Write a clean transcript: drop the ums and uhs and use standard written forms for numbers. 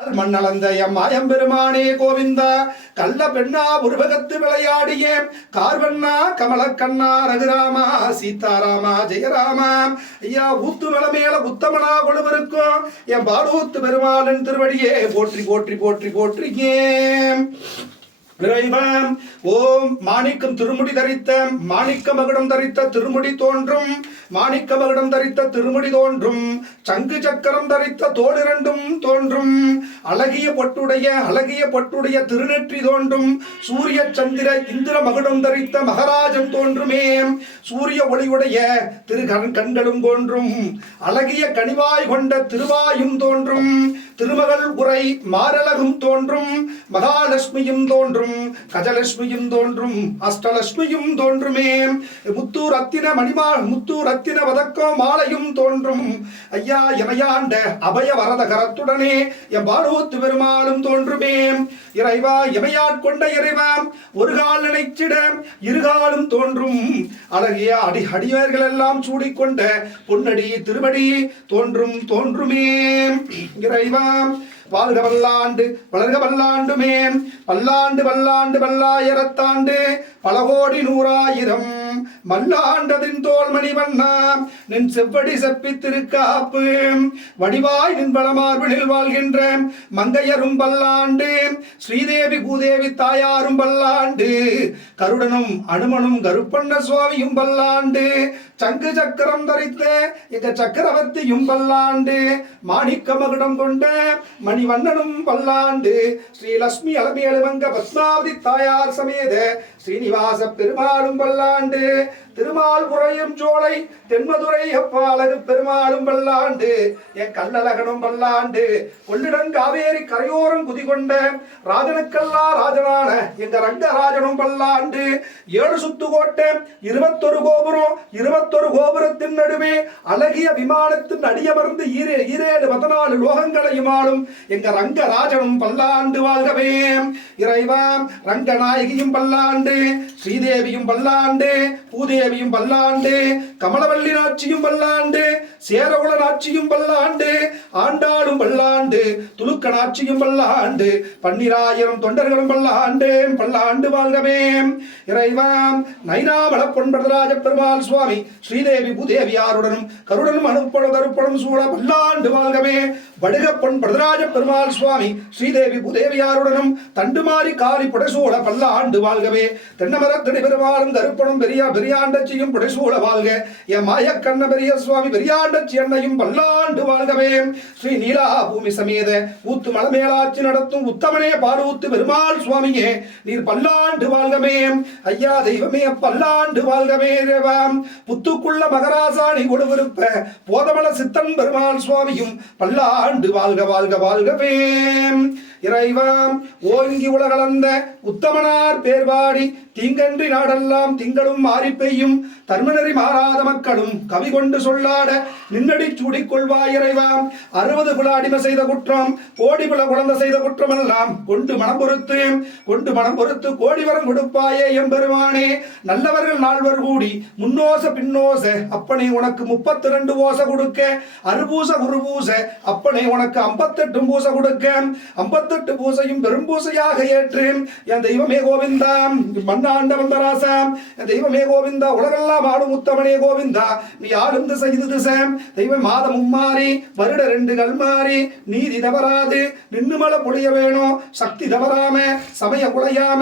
மண்ணளந்த எம்மாயம் பெருமானே கோவிந்தா கள்ள பெண்ணா உருவகத்து விளையாடிய கார்வண்ணா கமலக்கண்ணா ரகுராமா சீதாராமா ஜெயராமா ஐயா ஊத்து மலை மேல உத்தமனா கொழுவிருக்கும் என் பாலூத்து பெருமாளின் திருவடியே போற்றி போற்றி போற்றி போற்றியே. ஓம் மாணிக்கம் திருமுடி தரித்த மாணிக்க மகுடம் தரித்த திருமுடி தோன்றும் மாணிக்க மகுடம் தரித்த திருமுடி தோன்றும் சங்கு சக்கரம் தரித்த தோளிரண்டும் தோன்றும் அழகிய பொட்டுடைய திருநெற்றி தோன்றும் சூரிய சந்திர இந்திர மகுடம் தரித்த மகராஜன் தோன்றுமே சூரிய ஒளியுடைய திரு கண்களும் தோன்றும் அழகிய கனிவாய் கொண்ட திருவாயும் தோன்றும் திருமகள் உரை மாரழகும் தோன்றும் மகாலட்சுமியும் தோன்றும் கஜலட்சுமியும் தோன்றும் அஷ்டலட்சுமியும் தோன்றுமே முத்தூர் ரத்தின வதக்கோ மாலையும் தோன்றும் ஐயா எமையாண்ட அபய வரத கரத்துடனே என் பாலூத்து பெருமாளும் தோன்றுமே. இறைவா எமையாட்கொண்ட இறைவா ஒரு கால் நினைச்சிட இருகாலும் தோன்றும் அழகிய அடியவர்கள் எல்லாம் சூடிக்கொண்ட பொன்னடி திருவடி தோன்றுமே. இறைவா வாழ்க வல்லாண்டு வளர்க வல்லாண்டுமே பல்லாண்டு வல்லாண்டு பல்லாயிரத்தாண்டு பல கோடி நூறாயிரம் மல்லாண்டதின் தோல்மணி வண்ணா நின் செவ்வடி செப்பித்திருக்காப்பு வடிவாய் நின் பலமார்பினில் வாழ்கின்ற மங்கையரும் பல்லாண்டு ஸ்ரீதேவி பூதேவி தாயாரும் பல்லாண்டு கருடனும் அனுமனும் கருப்பண்ண சுவாமியும் பல்லாண்டு சங்கு சக்கரம் தரித்த எங்க சக்கரவர்த்தியும் பல்லாண்டு மாணிக்க மகுடம் கொண்ட மணிவண்ணனும் பல்லாண்டு ஸ்ரீலட்சுமி அலமேலுமங்க பத்மாவதி தாயார் சமேத ஸ்ரீனிவாச பெருமாளும் பல்லாண்டு திருமால் புறையும் சோலை தென்மதுரை அப்பாலகு பெருமாளும் பல்லாண்டு என் கல்லழகனும் பல்லாண்டு கொள்ளிடம் காவேரி கரையோரம் குதிகொண்ட ராஜனுக்கல்லா ராஜனான எங்க ரங்கராஜனும் பல்லாண்டு 7 சுத்து கோட்டை 21 கோபுரத்தின் நடுவே அழகிய விமானத்தின் அடியமர்ந்து 14 லோகங்களையும் ஆளும் எங்க ரங்கராஜனும் பல்லாண்டு வாழ்கவே. இறைவா ரங்கநாயகியும் பல்லாண்டு ஸ்ரீதேவியும் பல்லாண்டு பூதேவியும் பல்லாண்டு கமலவல்லி நாச்சியும் பல்லாண்டு சேரகுல நாச்சியும் பல்லாண்டு ஆண்டாளும் பல்லாண்டு துலுக்க நாச்சியும் பல்லாண்டு 12000 தொண்டர்களும் பல்லாண்டு வாழ்கவே. இறைவா நைனாமல பொன்பரதராஜ பெருமாள் சுவாமி ஸ்ரீதேவி பூதேவியாருடனும் கருடனும் கருப்பனும் சூழ பல்லாண்டு வாழ்கவே. வடுக பொன்பரதராஜ பெருமாள் சுவாமி ஸ்ரீதேவி பூதேவியாருடனும் தண்டுமாறி காரி புடைசூழ பல்லாண்டு வாழ்கவே. தென்னமரத்தடி பெருமாளும் கருப்பனும் பெரியாண்டச்சியும் புடைசூழ வாழ்க. என் மாயக்கண்ண பெரிய சுவாமி பெரியாண்டச்சி அண்ணையும் பல்லாண்டு வாழ்கவே. ஸ்ரீ நீலா பூமி சமேத ஊத்து மலமேலாட்சி நடத்தும் உத்தமனே பாலூத்து பெருமாள் சுவாமியே நீர் பல்லாண்டு வாழ்கவே. ஐயா தெய்வமே பல்லாண்டு வாழ்கவே. புத்துக்குள்ள மகராசாணி கொடுவிருப்ப போதமல சித்தன் பெருமாள் சுவாமியும் பல்லாண்டு வாழ்கவே. இறைவா ஓங்கி உலகளந்த உத்தமனார் பேர்பாடி தீங்கன்றி நாடெல்லாம் திங்களும் மாறி பெய்யும் தர்மநெறி மாறாத மக்களும் கவி கொண்டு சொல்லாட நின்னடி சூடிக்கொள்வாய். இறைவா 60 குல அடிமை செய்த குற்றம் கோடி குல குழந்தை செய்த குற்றம் எல்லாம் கொண்டு மனம் பொறுத்து கோடி வரம் கொடுப்பாயே எம்பெருமானே. நல்லவர்கள் 4 கூடி முன்னோச பின்னோச அப்பனே உனக்கு 32 ஓசை கொடுக்க அருபூச குருபூச அப்பனே உனக்கு 58 பூசை கொடுக்க 58 பூசையும் பெரும் பூசையாக ஏற்று என் தெய்வமே கோவிந்தா மன்னாண்ட வந்தராசா என் தெய்வமே கோவிந்தா உலகெல்லாம் ஆடும் உத்தமனே கோவிந்தா நீ ஆடும் திசை இது திசை தெய்வம் மாதம் மும்மாறி வருட 2 கல்மாறி நீதி தவறாது நின்னு மலை பொழிய வேணும் சக்தி தவறாம சமய குலையாம